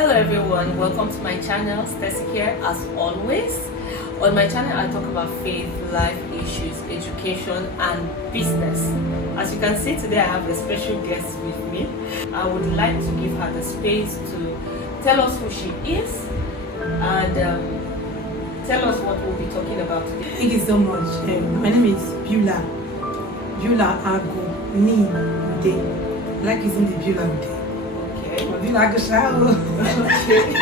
Hello everyone, welcome to my channel. Stacy here as always. On my channel I talk about faith, life issues, education and business. As you can see today I have a special guest with me. I would like to give her the space to tell us who she is and tell us what we'll be talking about today. Thank you so much. My name is Beulah Ago Ni Ude. I like using the Beulah Ude. Okay. Beulah Ago Shao. Okay.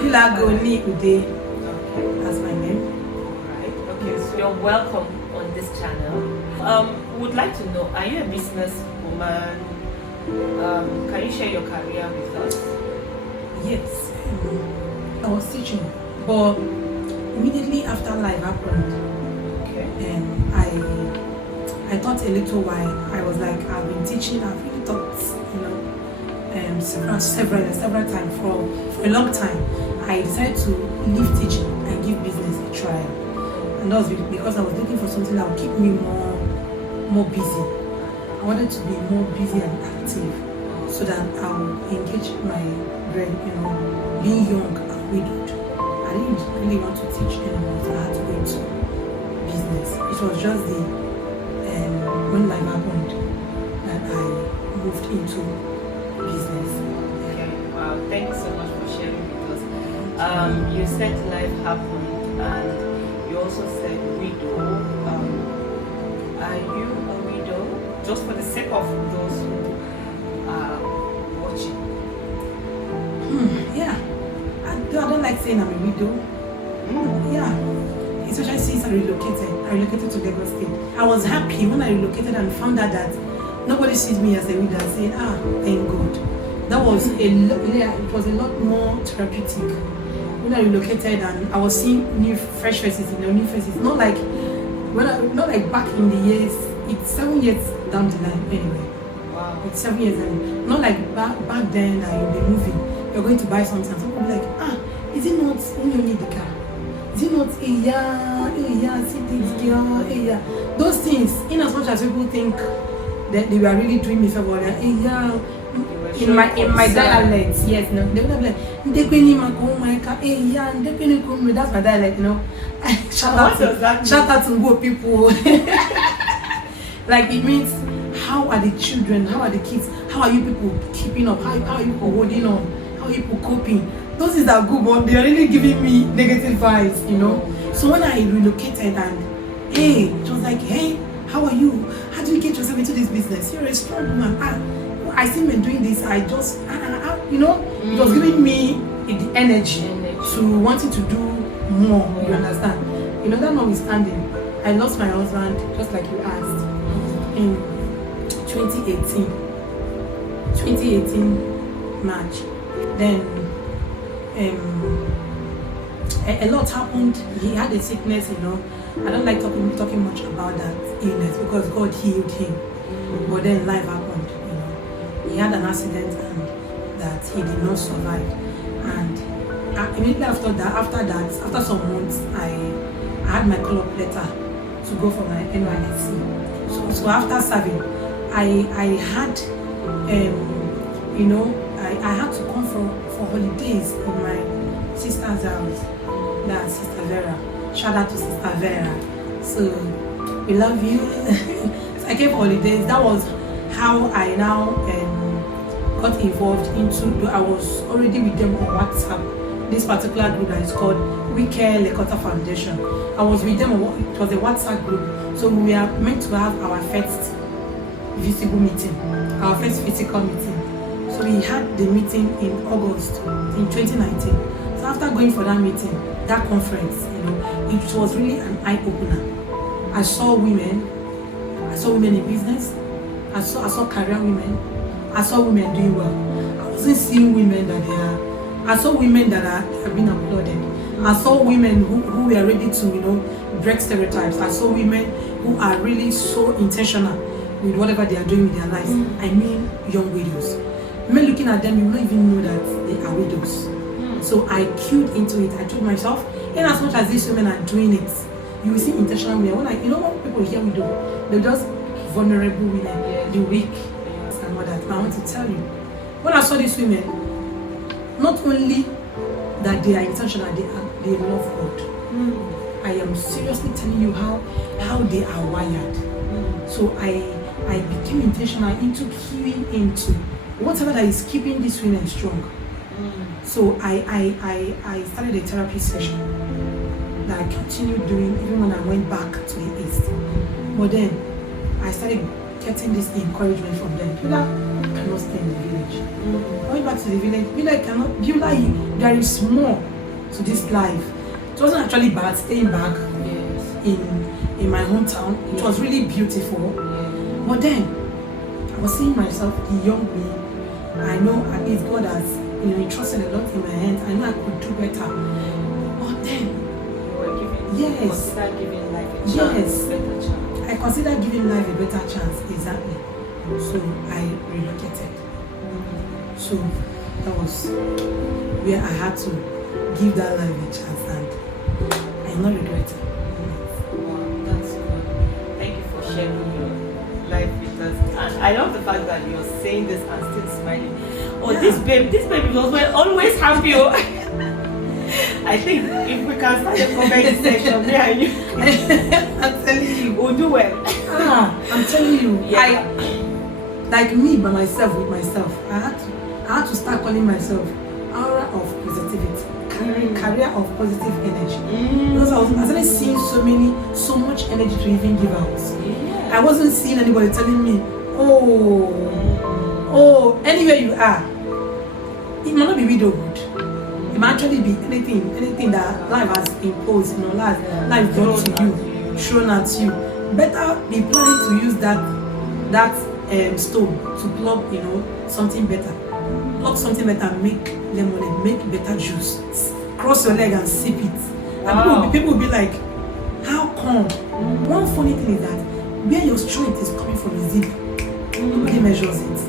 Beulah Ago Ni Ude. Okay. That's my name. Right. Okay, so you're welcome on this channel. Would like to know, are you a business woman? Can you share your career with us? Yes. I was teaching, but immediately after life happened, and I thought a little while. I was like, I've been teaching. I've really taught, several times for a long time. I decided to leave teaching and give business a try, and that was because I was looking for something that would keep me more busy. I wanted to be more busy and active, so that I would engage my brain. Being young and widowed, I didn't really want to teach anymore, so I had to go into business. It was just when life happened that I moved into business. Okay, wow, thanks so much for sharing with us. You said life happened and you also said widow. Are you a widow? Just for the sake of those who are watching. Yeah, I don't like saying I'm a widow. Yeah, especially since I relocated to Lagos State. I was happy when I relocated and found out that nobody sees me as a widow and saying, thank God. That was it was a lot more therapeutic when I relocated and I was seeing fresh faces, new faces. Not like back in the years. It's 7 years down the line anyway. Wow. It's 7 years down. Not like back then that you'll be moving. You're going to buy something and someone will be like, is it not when you need the car? Is it not those things, in as much as people think that they were really doing me favor, in my dialect, yes, no, they would be like, that's my dialect, shout out to Ngo people. Like it means, how are the children, how are the kids, how are you people keeping up, how are you people holding on, how are you people coping? Those things are good, but they are really giving me negative vibes, So when I relocated and it was like, hey, how are you? How do you get yourself into this business? You're a strong woman. I see men doing this. I just, it was giving me the energy to wanting to do more. You understand? That notwithstanding, I lost my husband, just like you asked, in 2018 March. Then a lot happened. He had a sickness, I don't like talking much about that illness because God healed him. But then life happened, He had an accident and that he did not survive. And immediately after some months, I had my call-up letter to go for my NYSC. So after serving, I had I had to come for holidays in my sister's house. That's Sister Vera. Shout out to Sister Vera. So we love you. So I came for holidays. That was how I now got involved into. I was already with them on WhatsApp. This particular group that is called We Care Lekota Foundation. I was with them. It was a WhatsApp group. So we are meant to have our first visible meeting, our first physical meeting. So we had the meeting in August in 2019. So after going for that meeting, that conference, it was really an eye-opener. I saw women in business. I saw career women. I saw women doing well. I wasn't seeing women that they are. I saw women that have been applauded. I saw women who were ready to, break stereotypes. I saw women who are really so intentional with whatever they are doing with their lives. I mean, young widows. Men looking at them, you don't even know that they are widows. So I queued into it. I told myself, in as much as these women are doing it, you will see intentional women. When people hear widow, they're just vulnerable women, the weak, and all that. But I want to tell you, when I saw these women, not only that they are intentional, they love God. I am seriously telling you how they are wired. So I became intentional into keying into whatever that is keeping these women strong. So I started a therapy session that I continued doing even when I went back to the East. But then I started getting this encouragement from them. Beulah cannot stay in the village. I went back to the village. Beulah, there is more to this life. It wasn't actually bad staying back in my hometown. It was really beautiful. But then I was seeing myself, the young me. I know at least God has entrusted a lot in my hands. I know I could do better. But then consider giving life a chance, better chance. I consider giving life a better chance, exactly. So I relocated. So that was where I had to give that life a chance, and I'm not regretting. Wow, that's good. Thank you for sharing your life with us. And I love the fact that you're saying this and still smiling. Oh, this baby was always happy. I think if we can start a comedy session, me and you, I'm telling you, we'll do well. I'm telling you, yeah. Like me by myself with myself, I had to start calling myself aura of positivity, career of positive energy. Because I started seeing so much energy to even give out. Yeah. I wasn't seeing anybody telling me, oh, anywhere you are, it might not be widowhood. It might actually be anything that life has imposed, life brought to you, thrown at you. Better be planning to use that stone to plug, something better. Plug something better, make lemonade, make better juice. Cross your leg and sip it. Wow. And people will be like, how come? One funny thing is that where your strength is coming from is deep. Nobody measures it.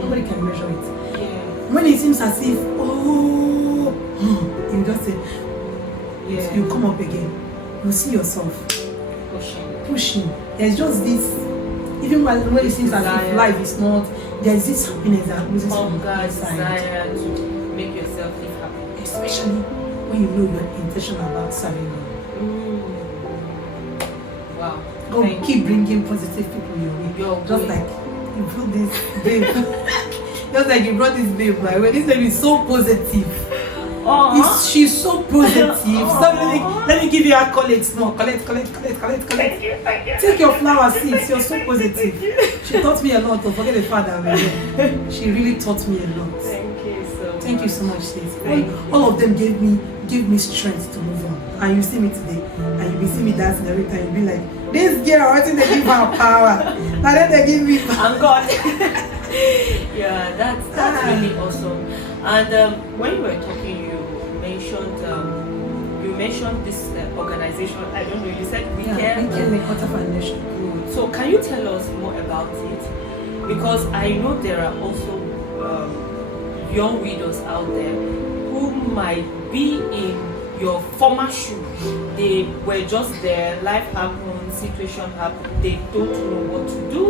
Nobody can measure it. Yeah. When it seems as if, you just say, you come up again. You see yourself pushing. There's just this, even when it seems as if life is not, there's this happiness that loses from the inside. Desire to make yourself live happy. Especially when you know you're intentional about serving God. Wow. God keep bringing positive people your way. Just like you brought this babe. Just like you brought this babe, my way. This babe is so positive. She's so positive. So let me give you accolades. No, collect. Thank you. Take your flower seeds. You're so positive. She taught me a lot. Don't forget the father. She really taught me a lot. Thank you so much, sis. All of them gave me strength to move on. And you see me today, and you will see me dancing every time. You'll be like, this girl, I think they give her power. Now then they give me power. I'm God. Yeah, that's really awesome. And when you were talking, you mentioned this organization. I don't know. You said we care. Foundation. So can you tell us more about it? Because I know there are also young widows out there who might be in your former shoe. They were just there. Life happened. Situation happened. They don't know what to do.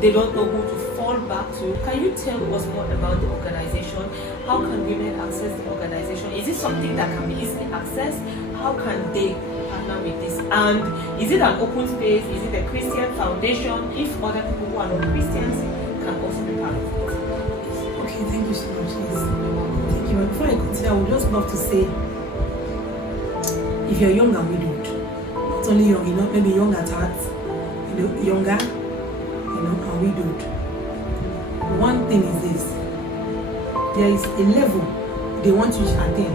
They don't know who to fall back to. Can you tell us more about the organization? How can women access the organization? Is it something that can be easily accessed? How can they partner with this? And is it an open space? Is it a Christian foundation? If other people who are not Christians can also be part of it. Okay, thank you so much. Yes. Thank you. Before I continue, I would just love to say, if you're young and widowed, not only young, maybe young at heart, younger, and widowed. One thing is this: there is a level they want you to attain.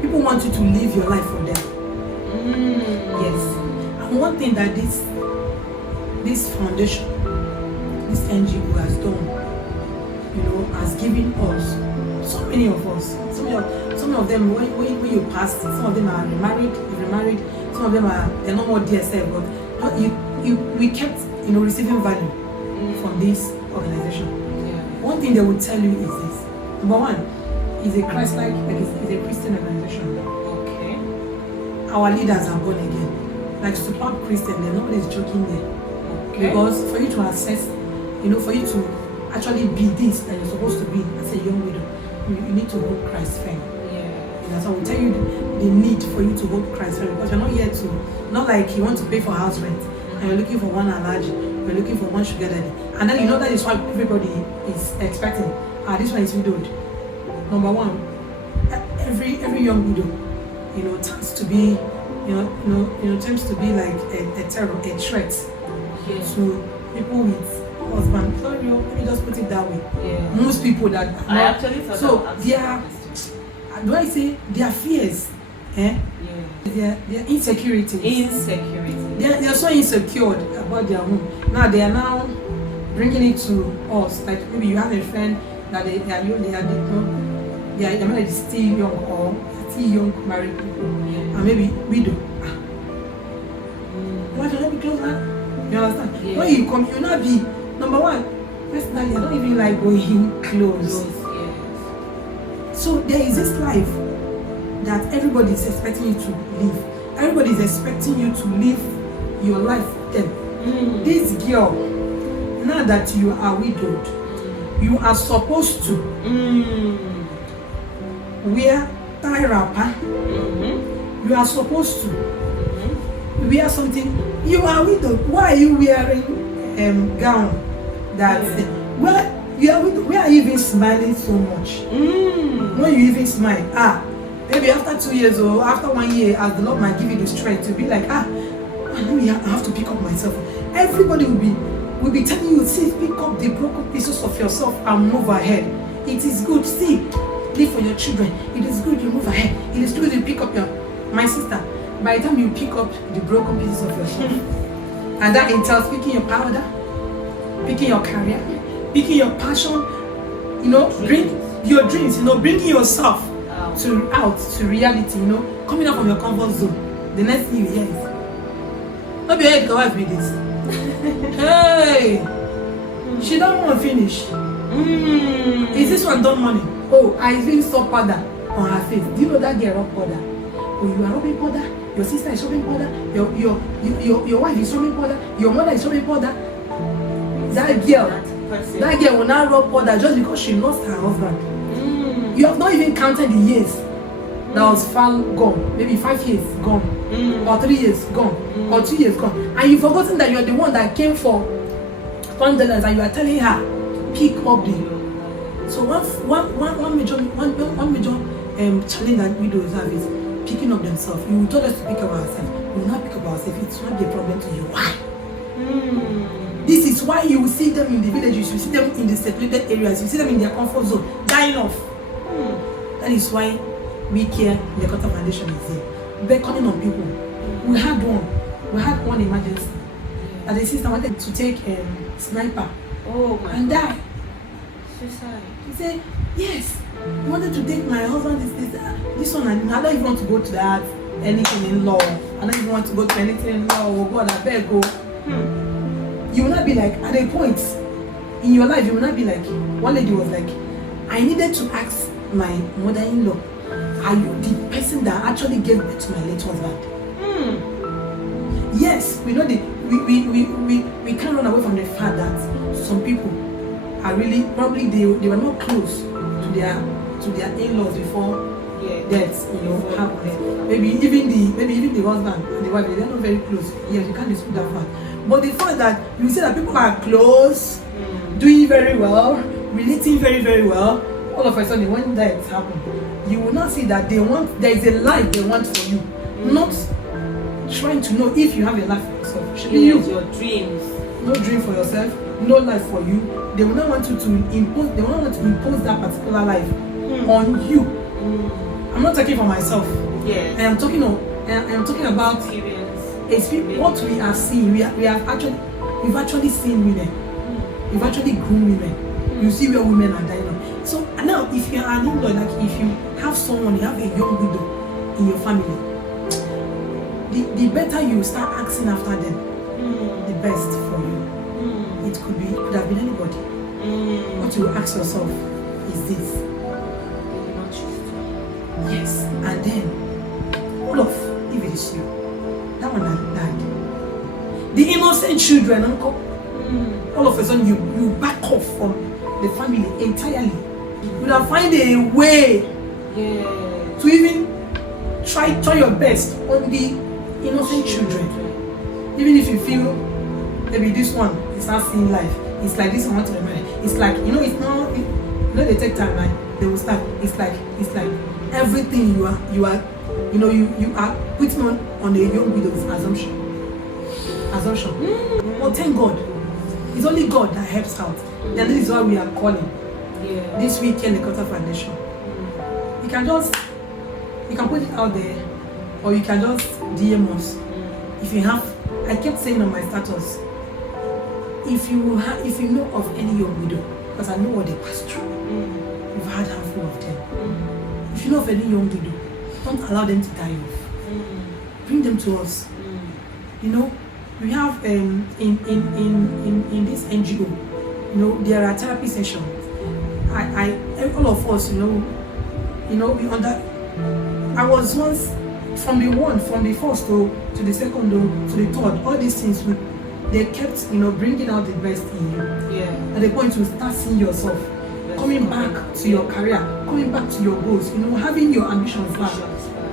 People want you to live your life for them. Yes. And one thing that this foundation, this NGO has done, has given us, so many of us, some of them, when you pass, some of them are remarried, some of them they're no more DSF, but we kept, receiving value from this organization. Yeah. One thing they will tell you is this: number one, it's a Christ-like, it's a Christian organization. Okay. Our leaders are born again, like superb Christian. Nobody's joking there. Okay. Because for you to access, for you to actually be this that you're supposed to be as a young widow, you need to hold Christ firm. Yeah. So I will tell you the need for you to hold Christ firm, because you're not here to, not like you want to pay for house rent and you're looking for one allergy, you're looking for one sugar daddy, and then you know that is what everybody is expecting. This one is widowed. Number one, every young widow, tends to be, tends to be like a terror, a threat to people with husband. Sorry, let me just put it that way. Yeah. Most people that I actually thought so that do I say their fears? Yeah. Their insecurities. They are so insecure about their home. Now they are now bringing it to us. Like maybe you have a friend that they are still young, or still young married people, and maybe widow. Why don't I be close now? You understand? Yeah. When you come, you not be number one. Personally, I don't even like going close. Yes. So there is this life that everybody is expecting you to live. Everybody is expecting you to live your life with them. This girl, now that you are widowed, you are supposed to wear tie wrapper. You are supposed to wear something. You are widowed. Why are you wearing gown that where are you even smiling so much? When you even smile, maybe after 2 years or after 1 year, as the Lord might give you the strength to be like, I have to pick up myself. Everybody will be telling you, see, pick up the broken pieces of yourself and move ahead. It is good. See, live for your children. It is good you move ahead. It is good you pick up my sister. By the time you pick up the broken pieces of yourself, and that entails picking your powder, picking your career, picking your passion, bring your dreams, bringing yourself to reality, coming out from your comfort zone. The next thing you hear is, not be head go wife with this. Hey, she don't want to finish. Is this one done money? Oh, I even saw powder on her face. Do you know that girl rub powder? Oh, you are rubbing powder. Your sister is rubbing powder. Your wife is rubbing powder. Your mother is rubbing powder. That girl will not rub powder just because she lost her husband. You have not even counted the years that was far gone. Maybe 5 years gone, or 3 years gone, or 2 years gone, and you've forgotten that you are the one that came for $1 and you are telling her pick up the. So one major challenge that widows have is picking up themselves. You told us to pick up ourselves. We will not pick up ourselves. It will not be a problem to you. Why? This is why you will see them in the villages, you see them in the secluded areas, you see them in their comfort zone, dying off. That is why we care the Quarter Foundation is here. Beckoning on people. We had one emergency. And the sister wanted to take a sniper and die. Suicide. He said, yes, he wanted to take my husband, this one, and I don't even want to go to that, anything in law. I don't even want to go to anything in law. Oh God, I better go. You will not be like, at a point in your life, you will not be like, one lady was like, I needed to ask my mother-in-law, are you the person that actually gave birth to my late husband? Yes, we know we can't run away from the fact that some people are really, probably they were not close to their in-laws before death, happened. Maybe even the husband and the wife, they're not very close. Yes, you can't dispute that fact. But the fact that you see that people are close, doing very well, relating very, very well, all of a sudden when that happens, you will not see that there is a life they want for you. Not trying to know if you have a life for yourself. Should be your dreams. No dream for yourself, no life for you. They will not want you to impose. They will not want to impose that particular life on you. I'm not talking for myself. Yes. I am talking about experience. What we are seeing. We've actually seen women. We've actually grown women. You see where women are dying. So now, if you are an in-law, like if you have someone, you have a young widow in your family, the better you start asking after them, the best for you. It could have been anybody. What you ask yourself is this. Yes, and then all of if it's you, that one has died. The innocent children, uncle. All of a sudden you back off from the family entirely. You would have find a way to even try your best on the innocent children. Even if you feel maybe this one is not seeing life, it's like this one to remind. It's like it's not. They take time, like they will start. It's like everything you are putting on a young widow's assumption. But thank God, it's only God that helps out. And this is why we are calling this weekend the Quarter Foundation. You can put it out there, or you can just DM us. If you have, I kept saying on my status, if you know of any young widow, because I know what they pass through. We've had a handful of them. If you know of any young widow, don't allow them to die off. Bring them to us. We have in this NGO, there are therapy sessions. All of us, we I was once from the first to the second to the third. All these things they kept bringing out the best in you. At the point you start seeing yourself coming back to your career, coming back to your goals. Having your ambitions back.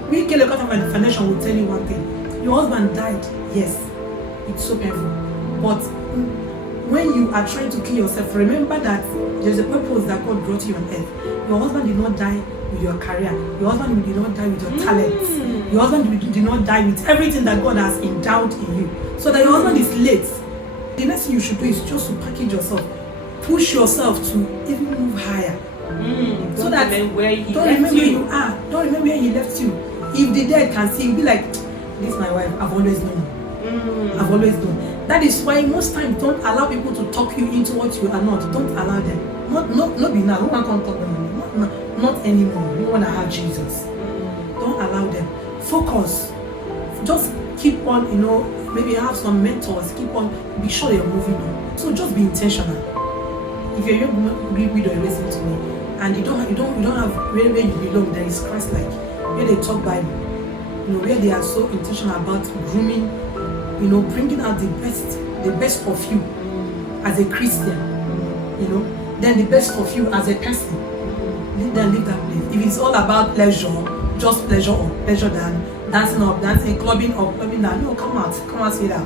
We Kele Quarter Foundation will tell you one thing: your husband died. Yes, it's so painful, but when you are trying to kill yourself, remember that there's a purpose that God brought you on earth. Your husband did not die with your career. Your husband did not die with your talents. Your husband did not die with everything that God has endowed in you. So that your husband is late. The next thing you should do is just to package yourself, push yourself to even move higher. So that don't remember where you are. Don't remember where he left you. If the dead can see, be like, this is my wife. I've always known. I've always known. That is why most times don't allow people to talk you into what you are not. Don't allow them. Not be now. No one can talk them. Not anymore. We want to have Jesus. Don't allow them. Focus. Just keep on. Maybe have some mentors. Keep on. Be sure you're moving on. So just be intentional. If you're a young widow, listen to me, and you don't have where you belong. There is Christ-like, where they talk Bible. Where they are so intentional about grooming. Bringing out the best of you as a Christian, then the best of you as a person. Then leave that place. If it's all about pleasure, just pleasure or pleasure than dancing up, dancing, clubbing up, clubbing down. No, come out, see that.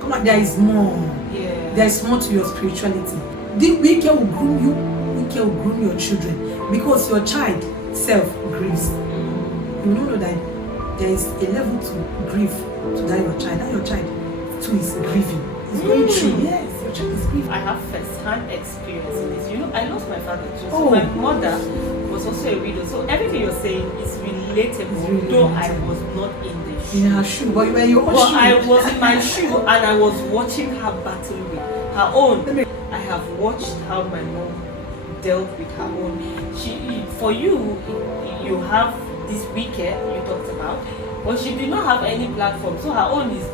Come out, there is more. There is more to your spirituality. We care will groom you, we care will groom your children, because your child self grieves. You know that there is a level to grief to that your child too is grieving. It's going through. Yes, your child is grieving. I have first-hand experience in this. I lost my father too. So my mother was also a widow. So everything you're saying is relatable. Though I was not in the shoe. In her shoe, but when you shoe. I was in my shoe and I was watching her battle with her own. I have watched how my mom dealt with her own. For you have this wicked you talked about, but she did not have any platform. So her own is,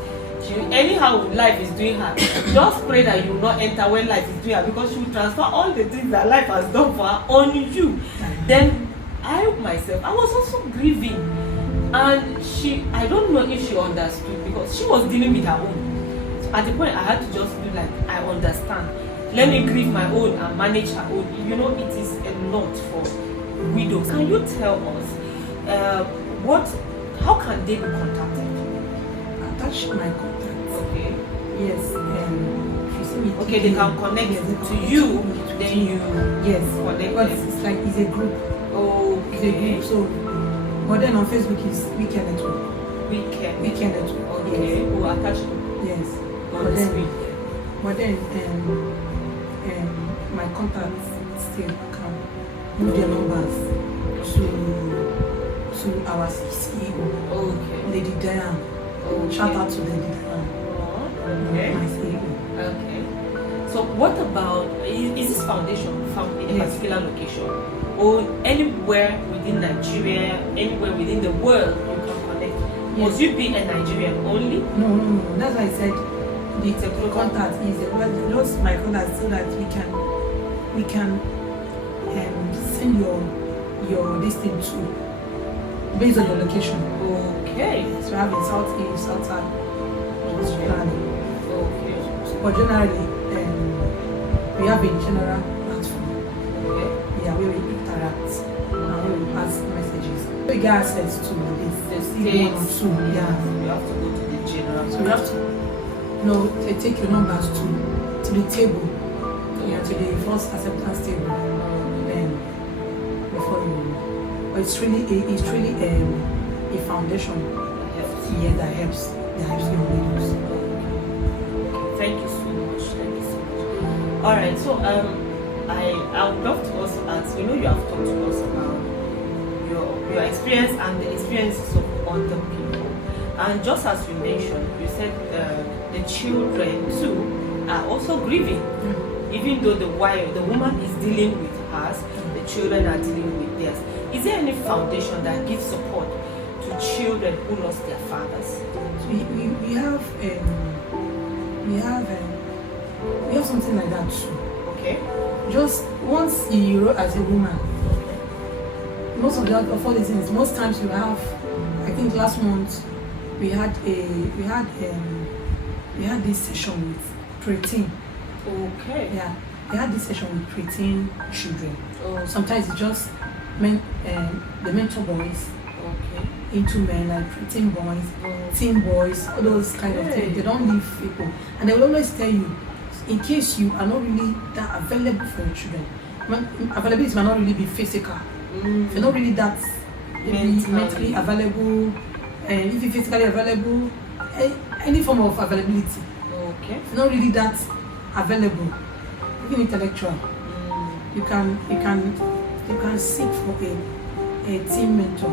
anyhow life is doing her. Just pray that you will not enter when life is doing her, because she will transfer all the things that life has done for her on you. Then I myself, I was also grieving, and I don't know if she understood, because she was dealing with her own. So at the point I had to just be like, I understand. Let me grieve my own and manage her own. It is a lot for widows. Can you tell us how can they be contacted? Attach my contact. Okay. Yes. If you see me. Okay, they can connect to you. Then you connect. But it's like it's a group. Oh, it's a group. So, but then on Facebook is Weekend Network. Weekend Network. Okay. Yes. We'll attach it. Yes. But then my contacts still can move their numbers to our CEO. Okay. Lady Diane. Shout out to Lady Diane. Okay. My CEO. Okay. So what about, is this foundation found in a particular location, or anywhere within Nigeria, anywhere within the world you can connect? Must you be a Nigerian only? No. That's why I said the contact is lost my contact, so that we can send your listing to based on your location. Okay. So I have in Southeast, Southside, generally. Okay. But generally, we have a general platform. Okay. Yeah, where we you get access to The this, one or states, two, yeah. you have to go to the general. So you have to, they take your numbers to the table, to the first acceptance table, then before you. But it's really a foundation, that helps your widows. Thank you so much. Thank you so much. All right. So I would love to also ask. You have talked to us about your experience and the experiences of other people. And just as you mentioned, you said the children too are also grieving, even though the woman is dealing with hers, the children are dealing with theirs. Is there any foundation that gives support to children who lost their fathers? So we have something like that too. Okay. Just once you wrote as a woman, most of all the things, most times you have, I think last month we had this session with preteen. Okay. Yeah, we had this session with preteen children. Oh. Sometimes it's just the mentor boys into men, like preteen boys, teen boys, all those kind of things. They don't leave people, and they will always tell you, in case you are not really that available for your children. Availability might not really be physical. If you're not really that mentally available, and if you're physically available, any form of availability. Okay. If you're not really that available, even intellectual, you can seek for a teen mentor,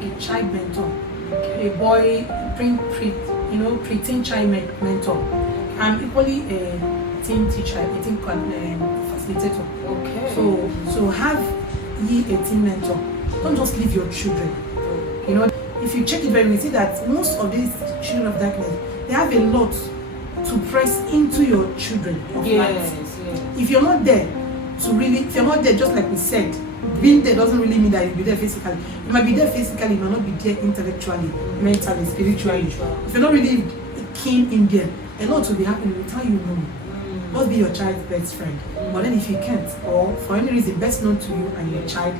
a child mentor, a boy preteen child mentor, and equally a teen teacher, a teen facilitator. Okay. So have ye a teen mentor. Don't just leave your children. If you check it very well, you see that most of these children of darkness, they have a lot to press into your children of light. Yes. If you're not there if you're not there, just like we said, being there doesn't really mean that you'll be there physically. You might be there physically, you might not be there intellectually, mentally, spiritually. If you're not really keen in there, a lot will be happening without you knowing. Must be your child's best friend. But then if you can't, or for any reason best known to you and your child,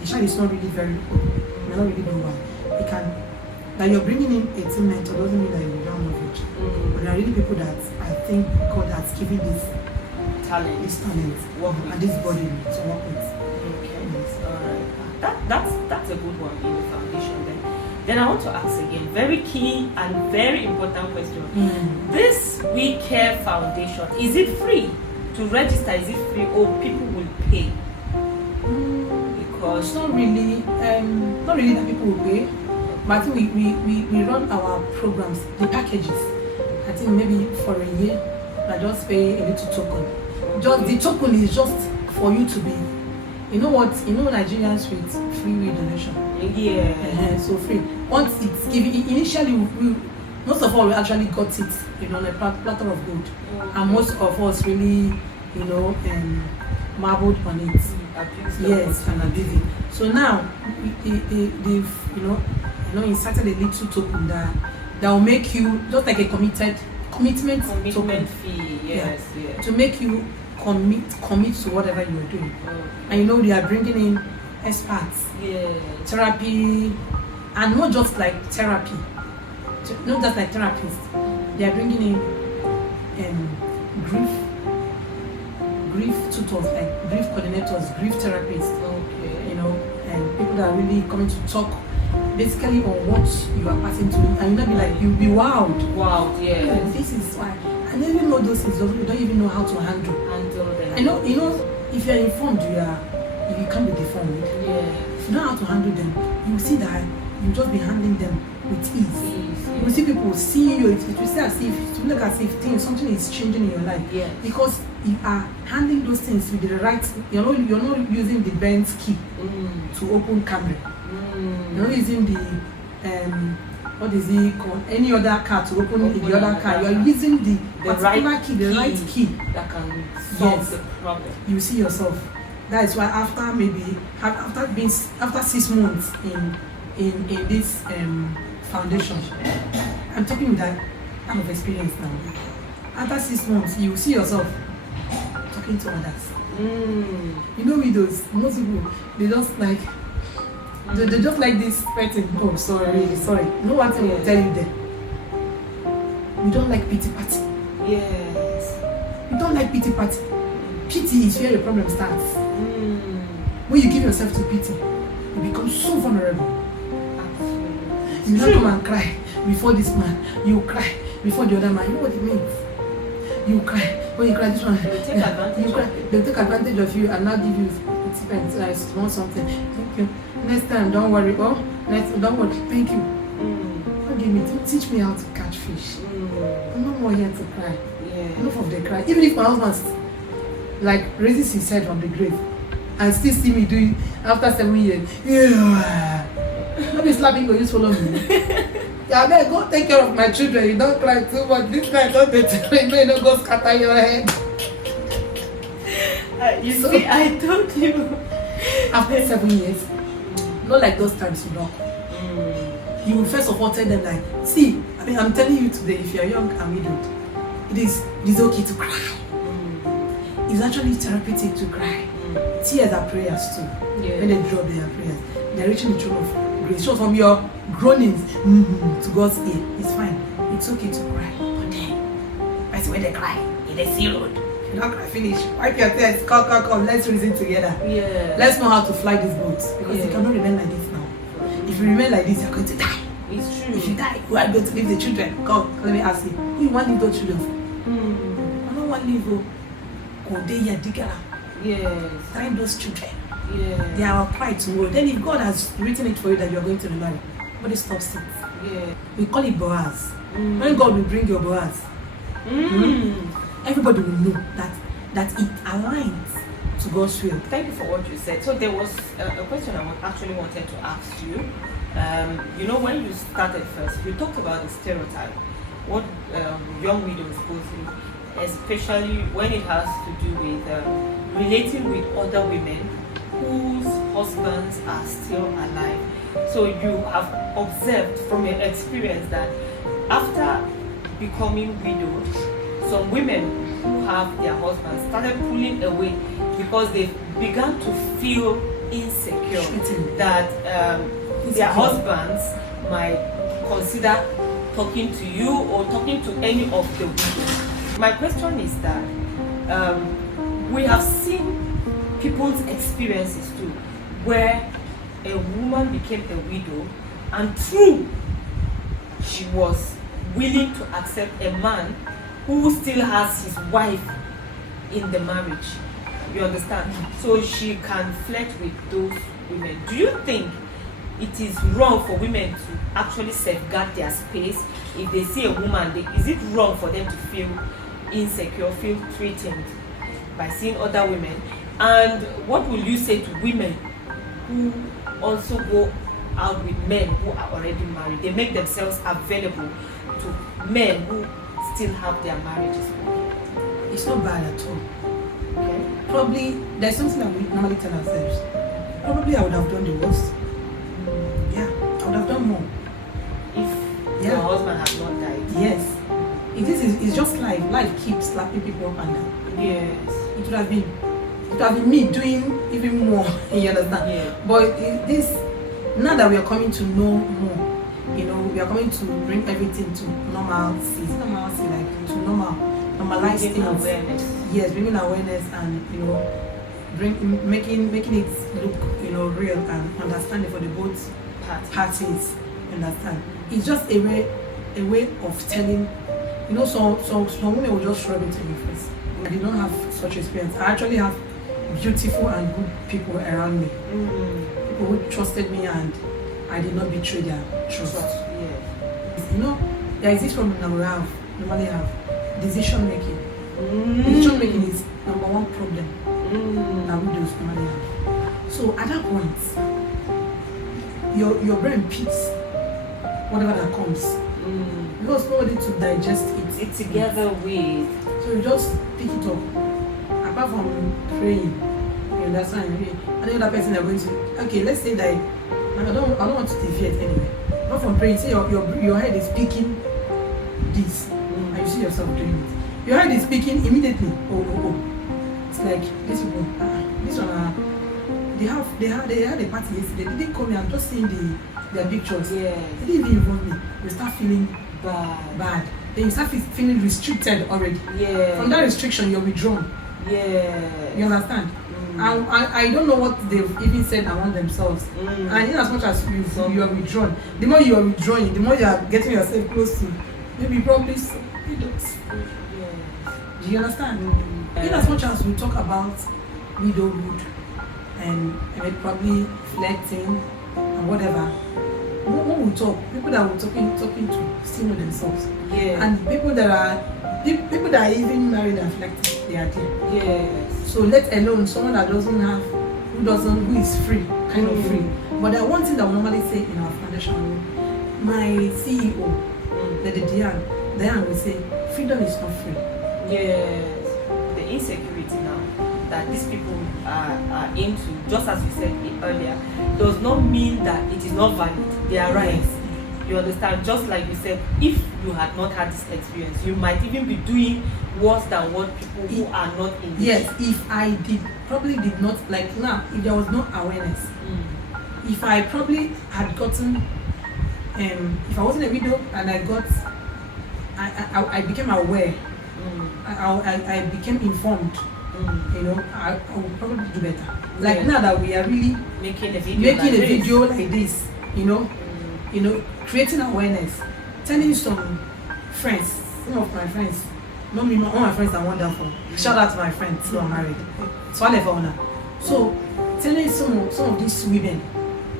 the child is not really very good, you're not really doing well. That you're bringing in a teen mentor doesn't mean that you don't love your child. But there are really people that I think God has given this talent, and this body to work with. Okay. Yes. All right. That's a good one in the foundation then. Then I want to ask again, very key and very important question. This We Care Foundation, is it free to register? Is it free or people will pay? Because it's not really that people will pay, but I think we run our programs, the packages. I think maybe for a year, I just pay a little token. Just the token is just for you to be. You know what? Nigerians with free will donation. Yeah. So free. Once it's given, initially most of all we actually got it, on a platter of gold, and most of us really, marbled on it. Yes, and abused it. So now they've inserted a little token that will make you just like a commitment token fee. Yes. To make you commit to whatever you are doing. And they are bringing in experts, therapy, and not just like therapy, not just like therapists. They are bringing in grief tutors, like grief coordinators, grief therapists. And people that are really coming to talk basically on what you are passing through, and you'll be wowed. Wow, yeah. This is why. And even know those things, you don't even know how to handle them. I know, if you're informed, you can't be deformed. Yeah. If you know how to handle them, you see that you just be handling them with ease. You will see people seeing you. It will look as if something is changing in your life. Yeah. Because you are handling those things with the right. You're not using the bent key to open camera. You're not using the what is it called? Any other car to open the other car. You're using the particular key, the right key that can solve the problem. You see yourself. That is why after 6 months in this foundation, I'm talking with that kind of experience now. After 6 months, you see yourself talking to others. Widows, most people, they just like They just like this person. Oh, sorry. You know what I will tell you there? We don't like pity party. Yes. We don't like pity party. Pity is where the problem starts. When you give yourself to pity, you become so vulnerable. Absolutely. You don't come and cry before this man. You cry before the other man. You know what it means? You cry. When you cry, this one. They'll take advantage. You cry. They'll take advantage of you and now give you want something. Thank you. Next time, don't worry. Oh, don't worry. Thank you. Don't give me. Teach me how to catch fish. I'm not more here to cry. Enough of the cry. Even if my husband like raises his head from the grave and still see me doing after 7 years. Yeah. Don't be slapping or you follow me. Yeah, man, go take care of my children. You don't cry too much. This guy don't may not go scatter your head. You see, I told you. After 7 years, not like those times, you know. You will first of all tell them like, see, I mean, I'm telling you today, if you're young and widowed, it is okay to cry. It's actually therapeutic to cry. Tears are prayers too. When they drop, they are prayers. They're reaching the throne of grace. So from your groanings to God's ear, it's fine. It's okay to cry. But then, that's when they cry. It is zeroed. If you don't cry, finish. Wipe your tears. Come. Let's reason together. Let's know how to fly this boat. Because you cannot remain like this now. If you remain like this, you're going to die. It's true. If you die, who are going to leave the children? Come, let me ask you. Who you want to leave those children for? I don't want to leave. Yes. Find those children. Yeah. They are our pride tomorrow. Then if God has written it for you that you are going to remarry, nobody stops it. Yeah. We call it Boaz. When God will bring your Boaz, everybody will know that it aligns to God's will. Thank you for what you said. So there was a question I actually wanted to ask you. You know, when you started first, you talked about the stereotype, what young widows go through, especially when it has to do with relating with other women whose husbands are still alive. So you have observed from your experience that after becoming widowed, some women who have their husbands started pulling away because they began to feel insecure that their husbands might consider talking to you or talking to any of the widows. My question is that we have seen people's experiences too, where a woman became a widow and true, she was willing to accept a man who still has his wife in the marriage. You understand? So she can flirt with those women. Do you think it is wrong for women to actually safeguard their space? If they see a woman, is it wrong for them to feel insecure, feel threatened by seeing other women? And what will you say to women who also go out with men who are already married? They make themselves available to men who still have their marriages. It's not bad at all. Okay. Probably there's something that we normally tell ourselves. Probably I would have done the worst. Yeah, I would have done more. If your husband had not died. Yes. It's just life. Life keeps slapping people up and down. Yes. It would have been me doing even more. You understand? Yeah. But this, now that we are coming to know more, you know, we are coming to bring everything to normalcy. Normalcy, like to normalize things. Awareness. Yes, bringing awareness and, you know, making it look, you know, real and understanding for the both parties. Understand? It's just a way of telling. You know, some women will just rub it in your face. I did not have such experience. I actually have beautiful and good people around me. People who trusted me and I did not betray their trust. Yeah. You know, there is this problem that we normally have, decision making. Decision making is number one problem that we do normally have. So at that point, your brain picks whatever that comes. Because nobody to digest it. It's together with. So you just pick it up. Apart from praying, you understand? And the other person are going to, okay, let's say that I don't want to deviate anyway. Apart from praying, say your head is picking this, and you see yourself doing it. Your head is picking immediately. Oh. It's like this one. they had a party yesterday. They didn't come here. I'm just seeing their pictures. Yeah. They didn't even involve me. You start feeling bad. Then you start feeling restricted already. Yeah. From that restriction, you're withdrawn. Yeah. You understand? I don't know what they've even said among themselves. And in as much as you are withdrawn, the more you are withdrawing, the more you are getting yourself close to maybe probably some widows. Do you understand? In as much as we talk about widowhood and probably flirting and whatever, when we talk, people that we're talking to still know themselves. Yeah. And people that are even married and flirting, they are there. Yes. So let alone someone that who is free, kind of free. But the one thing that we normally say in our foundation, my CEO, Lady Diane will say, freedom is not free. Yes. The insecurity now that these people are into, just as you said it earlier, does not mean that it is not valid. They are right. Yes. You understand? Just like you said, if you had not had this experience, you might even be doing worse than what people who are not in this. Yes, if I probably did not, like now, if there was no awareness, if I probably had gotten, if I wasn't a widow and I became aware, I became informed, you know, I would probably do better. Like now that we are really making a video like this, you know, creating awareness, telling some of my friends, not me, all my friends are wonderful. Shout out to my friends who are married. So I never honor. So telling some of these women,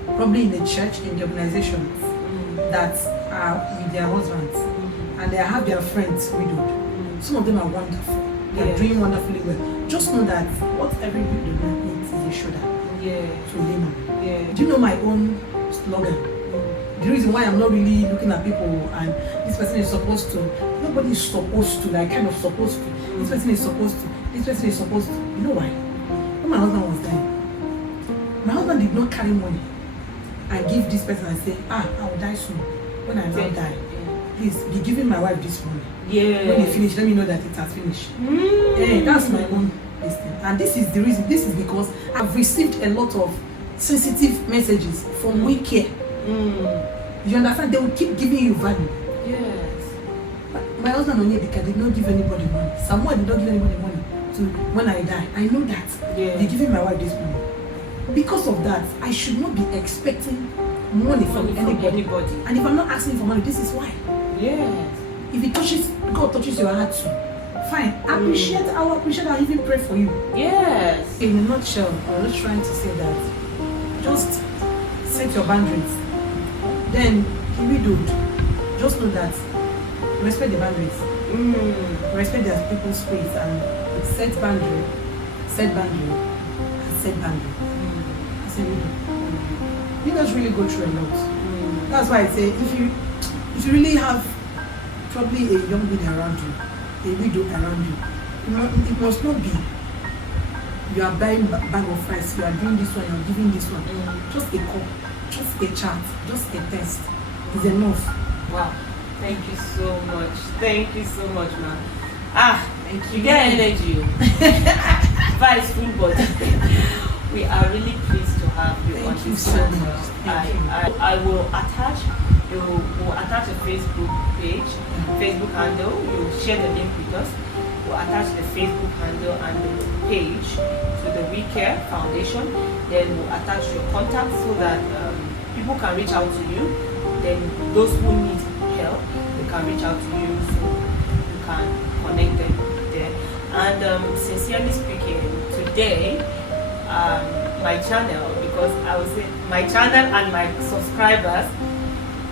probably in the church, in the organizations, that are with their husbands, and they have their friends widowed. Some of them are wonderful. They are doing wonderfully well. Just know that what every widow needs is a shoulder to lean on. Do you know my own slogan? The reason why I'm not really looking at people and this person is supposed to, nobody is supposed to, like kind of supposed to, this person is supposed to, this person is supposed to. You know why? When my husband was dying, my husband did not carry money and give this person and say, I will die soon. When I now die, please be giving my wife this money. When you finish, let me know that it has finished. That's my own thing. And this is the reason, this is because I've received a lot of sensitive messages from we care. You understand? They will keep giving you value. Yes. But my husband Onyedika did not give anybody money. Samuel did not give anybody money. So when I die, I know that they're giving my wife this money. Because of that, I should not be expecting money from anybody. And if I'm not asking for money, this is why. Yes. If God touches your heart too, fine. I will appreciate, I'll even pray for you. Yes. In a nutshell, I'm not trying to say that. Just set your boundaries. Then, widowed, just know that respect the boundaries. Respect the people's space and set boundary, and set boundary. As a widow. You guys really go through a lot. That's why I say if you really have probably a young widow around you, a widow around you, it must not be you are buying bag of rice, you are doing this one, you are giving this one. Just a cup, just a chat, just a test is enough. Wow. Thank you so much. Thank you so much, man. Thank you. You get energy. Vice full body. We are really pleased to have you on Thank you this so channel. much. I will attach a Facebook page, Facebook handle. You'll share the link with us. We'll attach the Facebook handle and the page to the We Care Foundation. Then we'll attach your contact so that people can reach out to you. Then those who need help, they can reach out to you so you can connect them there. And sincerely speaking, today, my channel, because I would say my channel and my subscribers,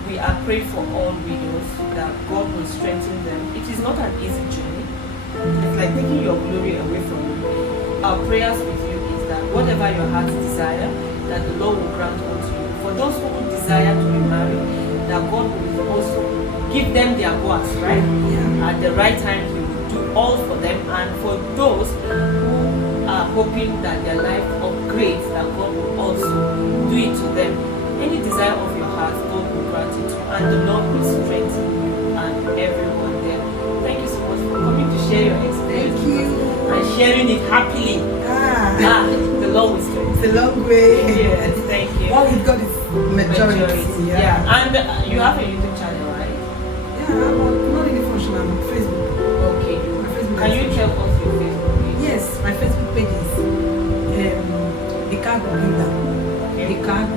we are praying for all widows that God will strengthen them. It is not an easy journey. It's like taking your glory away from you. Our prayers with you is that whatever your heart desire, that the Lord will grant unto you. For those who desire to be married, that God will also give them their voice, right? At the right time, He will do all for them. And for those who are hoping that their life upgrades, that God will also do it to them. Any desire of your heart, God will grant it to you, and the Lord will strengthen you and everyone there. Thank you so much for coming to share your experience. Thank you. And sharing it happily. The Lord will strengthen. The Lord will way. Yes, thank you. What we've got is majority. Yeah. And you have a YouTube channel, right? Yeah, I'm not really functional. I'm on Facebook. Okay. My Facebook Can you page. tell us your Facebook page? Yes, my Facebook page is the Cargo Builder. Okay. The Cargo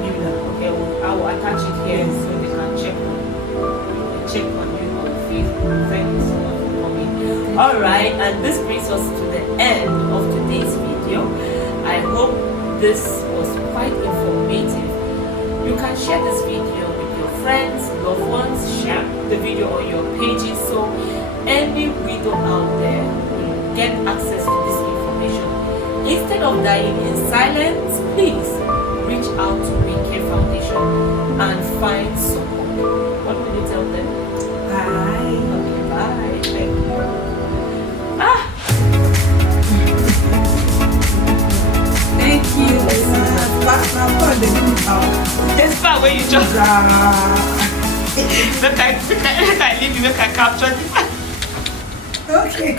Builder. Okay, I will attach it here Yes. so they can check on you on Facebook. Thank you so much for coming. Alright, and this brings us to the end of today's video. I hope this was quite informative. You can share this video with your friends, loved ones, share the video on your pages so any widow out there will get access to this information. Instead of dying in silence, please reach out to WeCare Foundation and find support. What will you tell them? Bye. Okay, bye. Thank you. Thank you. It's fine when you just look I leave you, look I capture this. Okay,